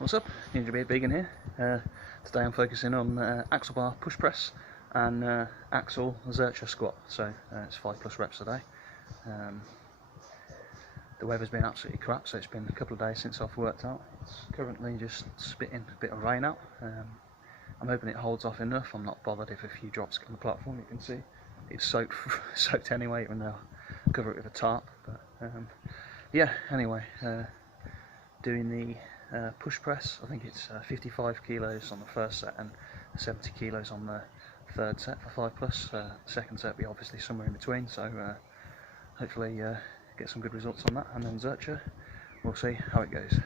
What's up? Ninja Beard Vegan here. Today I'm focusing on axle bar push press and axle Zercher squat. So it's 5+ reps a day. The weather's been absolutely crap, so it's been a couple of days since I've worked out. It's currently just spitting a bit of rain out. I'm hoping it holds off enough. I'm not bothered if a few drops get on the platform. You can see it's soaked anyway, even though I cover it with a tarp. But yeah, anyway, doing the push press. I think it's 55 kilos on the first set and 70 kilos on the third set for 5+. Second set will be obviously somewhere in between, so hopefully get some good results on that. And then Zercher, we'll see how it goes.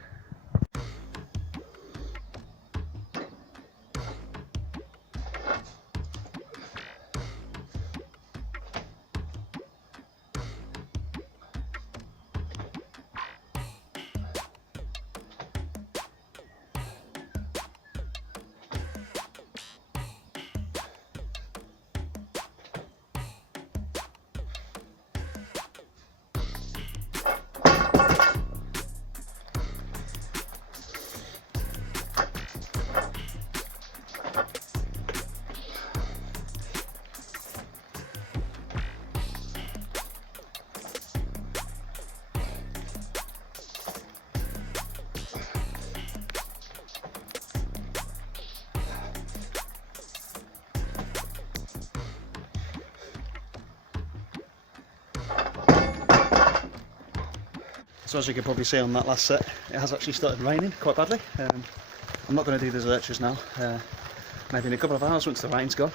So as you can probably see on that last set, it has actually started raining quite badly. I'm not going to do the Zerchers now, maybe in a couple of hours once the rain's gone,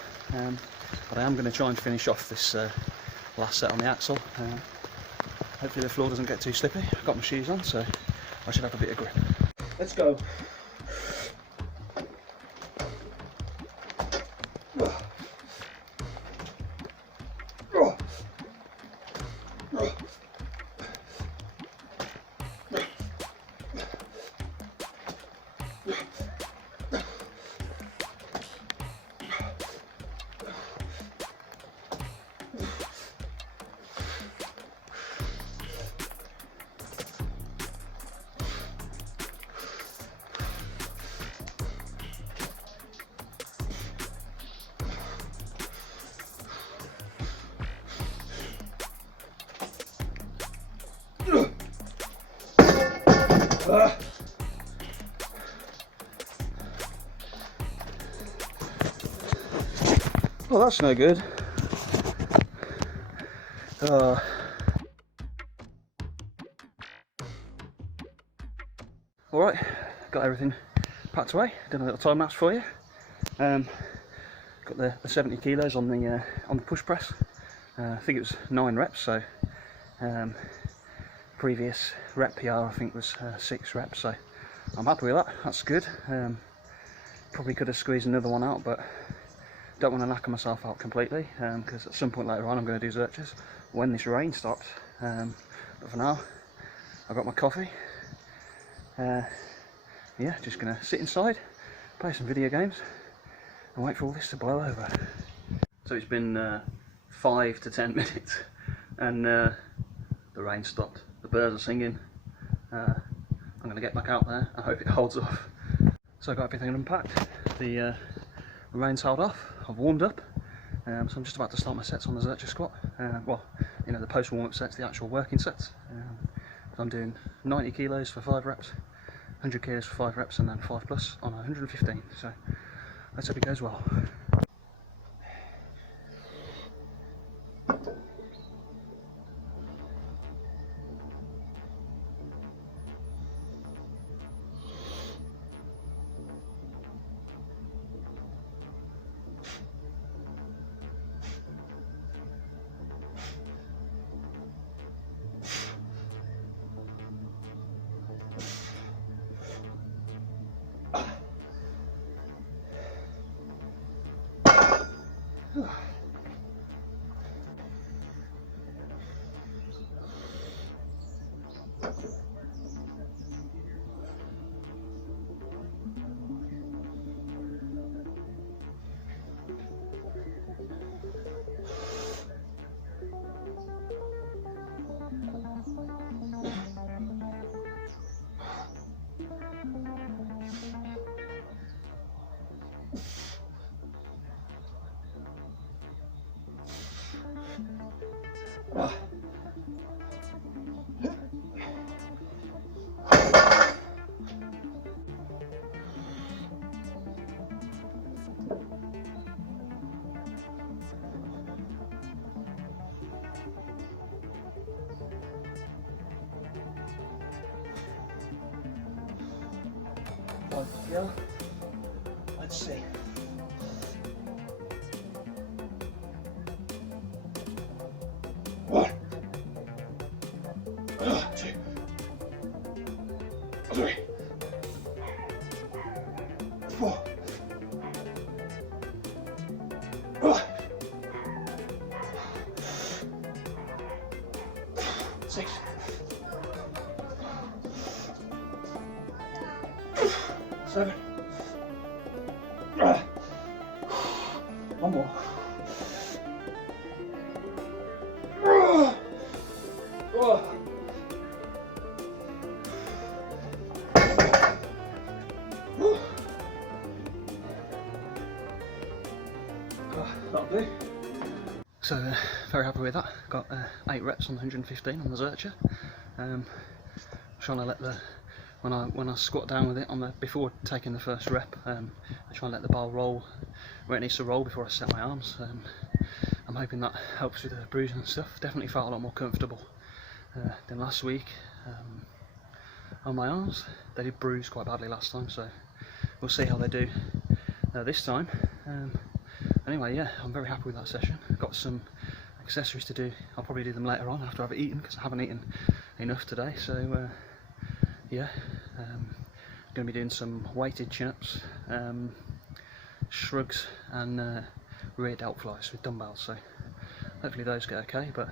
but I am going to try and finish off this last set on the axle. Hopefully the floor doesn't get too slippy. I've got my shoes on, so I should have a bit of grip. Let's go. Well, that's no good. Alright, got everything packed away, done a little time lapse for you. Got the 70 kilos on the push press. I think it was 9 reps, so previous rep PR I think was 6 reps, so I'm happy with that. That's good. Probably could have squeezed another one out, but don't want to knock myself out completely, because at some point later on I'm going to do Zerchers when this rain stops. But for now, I've got my coffee. Yeah, just going to sit inside, play some video games, and wait for all this to blow over. So it's been 5 to 10 minutes, and the rain stopped. The birds are singing. I'm going to get back out there. I hope it holds off. So I got everything unpacked. The rain's held off. I've warmed up, so I'm just about to start my sets on the Zercher squat. Well, you know, the post warm-up sets, the actual working sets. I'm doing 90 kilos for 5 reps, 100 kilos for 5 reps, and then 5+ on 115. So let's hope it goes well. 5 together. Let's see. One, 2, 3, 4, 6, 7. One more. That'll do. So very happy with that. Got 8 reps on the 115 on the Zercher. Trying to let the when I squat down with it on the before taking the first rep, I try and let the bar roll where it needs to roll before I set my arms. I'm hoping that helps with the bruising and stuff. Definitely felt a lot more comfortable than last week on my arms. They did bruise quite badly last time, so we'll see how they do this time. Anyway, yeah, I'm very happy with that session. Got some accessories to do. I'll probably do them later on after I've eaten, because I haven't eaten enough today. So yeah, going to be doing some weighted chin-ups, shrugs and rear delt flies with dumbbells. So hopefully those go okay, but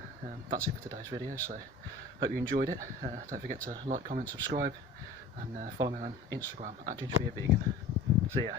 that's it for today's video. So hope you enjoyed it. Don't forget to like, comment, subscribe, and follow me on Instagram @GingerBeerVegan. See ya.